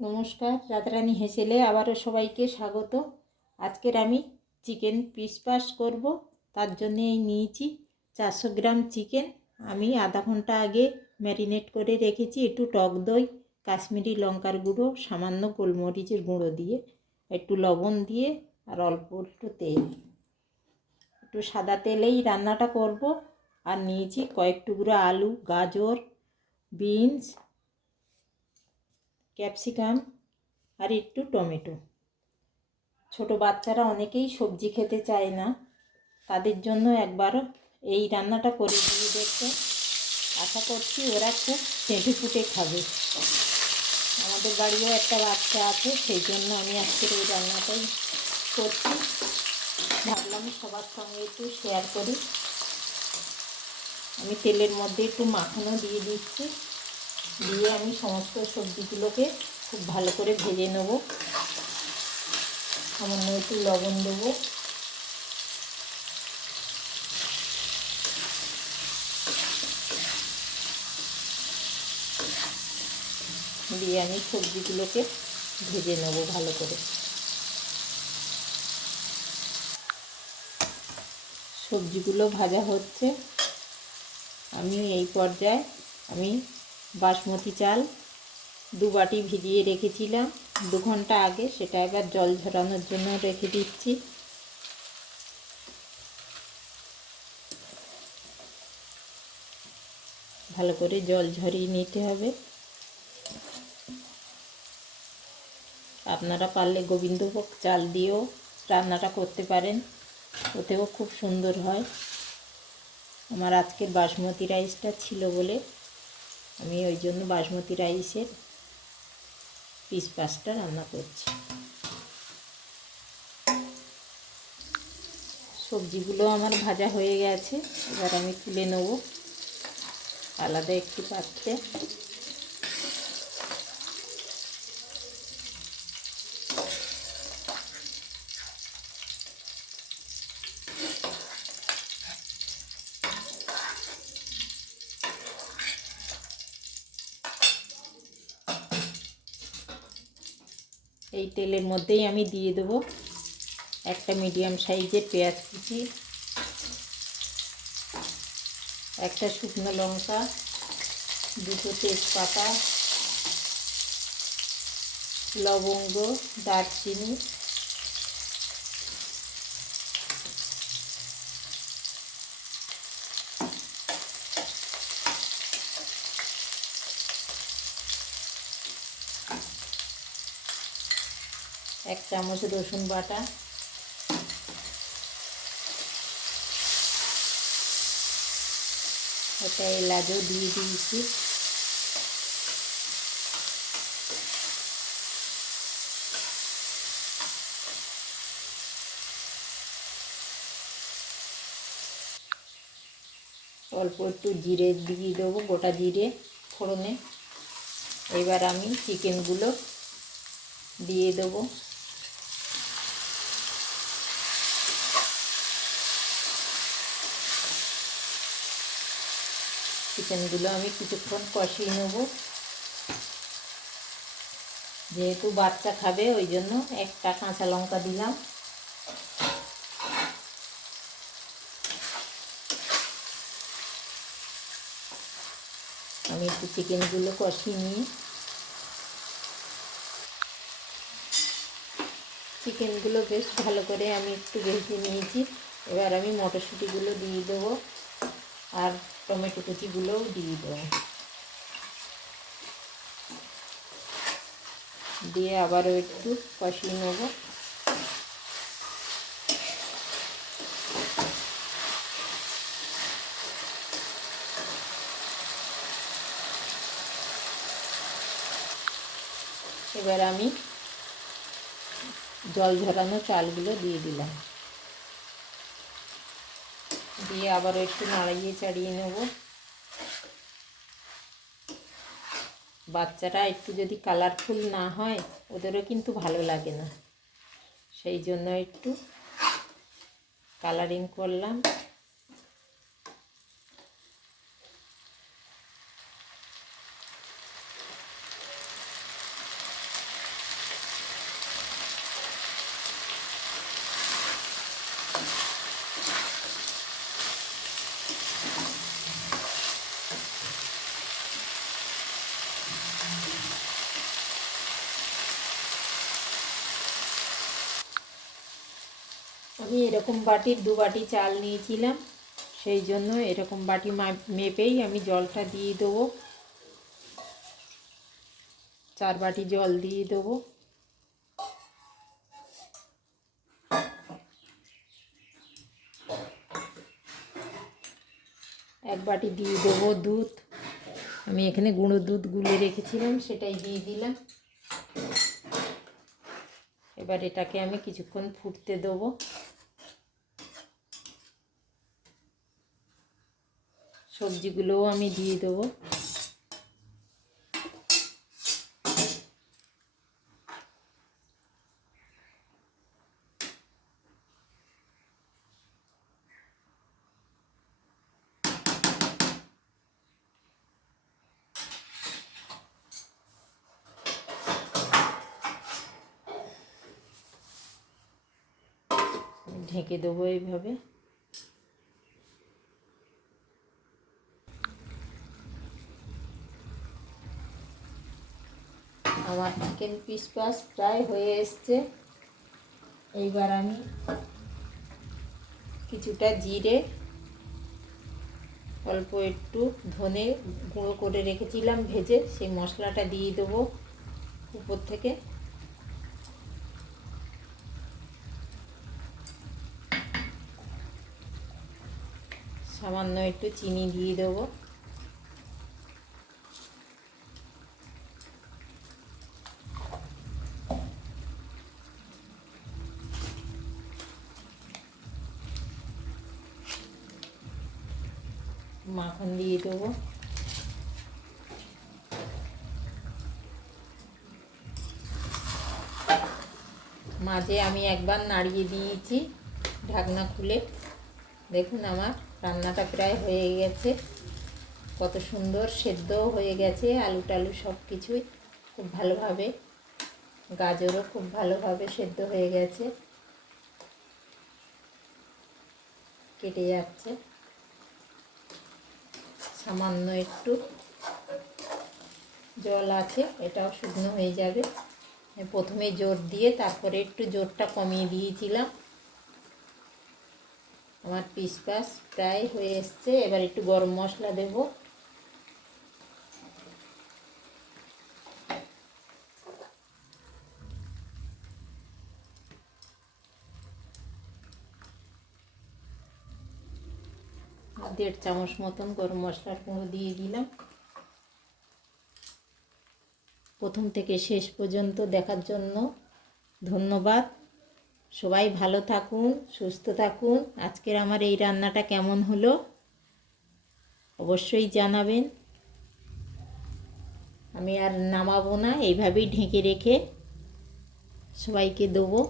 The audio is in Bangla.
নমস্কার, রাধারানী হেসেলে আবারও সবাইকে স্বাগত। আজকের আমি চিকেন পিস পাস করব। তার জন্য নিয়েছি 400 গ্রাম চিকেন। আমি আধা ঘন্টা আগে ম্যারিনেট করে রেখেছি একটু টক দই, কাশ্মীরি লঙ্কার গুঁড়ো, সামান্য গোলমরিচের গুঁড়ো দিয়ে, একটু লবণ দিয়ে আর অল্প একটু তেল, একটু সাদা তেলেই রান্নাটা করব। আর নিয়েছি কয়েক টুকরো আলু, গাজর, বিনস, ক্যাপসিকাম আর একটু টমেটো। ছোট বাচ্চারা অনেকেই সবজি খেতে চায় না, তাদের জন্য একবার এই রান্নাটা করে দিয়ে দেখতে। আশা করছি ওরা খুব চেটে ফুটে খাবে। আমাদের বাড়িও একটা বাচ্চা আছে, সেই জন্য আমি আজকের এই রান্নাটাই করছি। ভাবলাম সবার সঙ্গে একটু শেয়ার করি। আমি তেলের মধ্যে একটু মাখানো দিয়ে দিচ্ছি, দিয়ে আমি সমস্ত সবজিগুলোকে খুব ভালো করে ভেজে নেব। সামান্য একটু লবণ দেবো, দিয়ে আমি সবজিগুলোকে ভেজে নেব ভালো করে। সবজিগুলো ভাজা হচ্ছে। আমি এই পর্যায়ে আমি বাসমতি চাল 2 বাটি ভিজিয়ে রেখেছিলাম 2 ঘন্টা আগে, সেটা এবার জল ঝরানোর জন্য রেখে দিচ্ছি। ভালো করে জল ঝরিয়ে নিতে হবে। আপনারা পারলে গোবিন্দভোগ চাল দিয়েও রান্নাটা করতে পারেন, ওতেও খুব সুন্দর হয়। আমার আজকের বাসমতি রাইসটা ছিল বলে আমি ওই জন্য বাসমতি রাইসের পিস পাসটা রান্না করছি। সবজিগুলো আমার ভাজা হয়ে গেছে, এবার আমি তুলে নেব আলাদা একটি পাত্রে। এই তেলের মধ্যেই আমি দিয়ে দেবো একটা মিডিয়াম সাইজের পেঁয়াজ কুচি, একটা শুকনো লঙ্কা, 2টো তেজপাতা, লবঙ্গ, দারচিনি, এক চামচ রসুন বাটা, এটা এলাচও দিয়ে দিয়েছি। অল্প একটু জিরে দিয়ে দেবো, গোটা জিরে ফোড়নে। এবার আমি চিকেনগুলো দিয়ে দেবো। চিকেনগুলো আমি কিছুক্ষণ কষিয়ে নেব। যেহেতু বাচ্চা খাবে ওই জন্য একটা কাঁচা লঙ্কা দিলাম। আমি একটু চিকেনগুলো কষিয়ে নিই। চিকেনগুলো বেশ ভালো করে আমি একটু ভেজে নিয়েছি। এবার আমি মটরশুঁটিগুলো দিয়ে দেবো আর টমেটো কুচিগুলোও দিয়ে দেবো, দিয়ে আবারও একটু কষিয়ে নেব। এবার আমি জল ঝরানো চালগুলো দিয়ে দিলাম, দিয়ে আবারও একটু নাড়িয়ে চাড়িয়ে নেব। বাচ্চারা একটু যদি কালারফুল না হয় ওদেরও কিন্তু ভালো লাগে না, সেই জন্য একটু কালারিং করলাম। আমি এরকম বাটির 2 বাটি চাল নিয়েছিলাম, সেই জন্য এরকম বাটি মেপেই আমি জলটা দিয়ে দেবো। 4 বাটি জল দিয়ে দেবো। এক বাটি দিয়ে দেবো দুধ। আমি এখানে গুঁড়ো দুধ গুলে রেখেছিলাম, সেটাই দিয়ে দিলাম। এবার এটাকে আমি কিছুক্ষণ ফুটতে দেবো। সবজিগুলোও আমি দিয়ে দেবো। ঢেকে দেবো এইভাবে। আমার চিকেন পিস প্রায় হয়ে এসছে। এইবার আমি কিছুটা জিরে, অল্প একটু ধনে গুঁড়ো করে রেখেছিলাম ভেজে, সেই মশলাটা দিয়ে দেবো উপর থেকে। সামান্য একটু চিনি দিয়ে দেবো। মাখন দিয়ে দেবো। মাঝে আমি একবার নাড়িয়ে দিয়েছি ঢাকনা খুলে। দেখুন আমার রান্নাটা প্রায় হয়ে গেছে। কত সুন্দর সেদ্ধও হয়ে গেছে, আলু টালু সব কিছুই খুব ভালোভাবে, গাজরও খুব ভালোভাবে সেদ্ধ হয়ে গেছে, কেটে যাচ্ছে। সামান্য একটু জল আছে, এটাও শুকনো হয়ে যাবে। প্রথমে জোর দিয়ে তারপরে একটু জোরটা কমিয়ে দিয়েছিলাম। আমার পিস প্রায় হয়ে এসছে। এবার একটু গরম মশলা দেব। আর 1.5 চামচ মতন গরম মশলার গুঁড়ো দিয়ে দিলাম। প্রথম থেকে শেষ পর্যন্ত দেখার জন্য ধন্যবাদ। সবাই ভালো থাকুন, সুস্থ থাকুন। আজকের আমার এই রান্নাটা কেমন হলো অবশ্যই জানাবেন। আমি আর নামাবো না, এইভাবেই ঢেকে রেখে সবাইকে দেবো।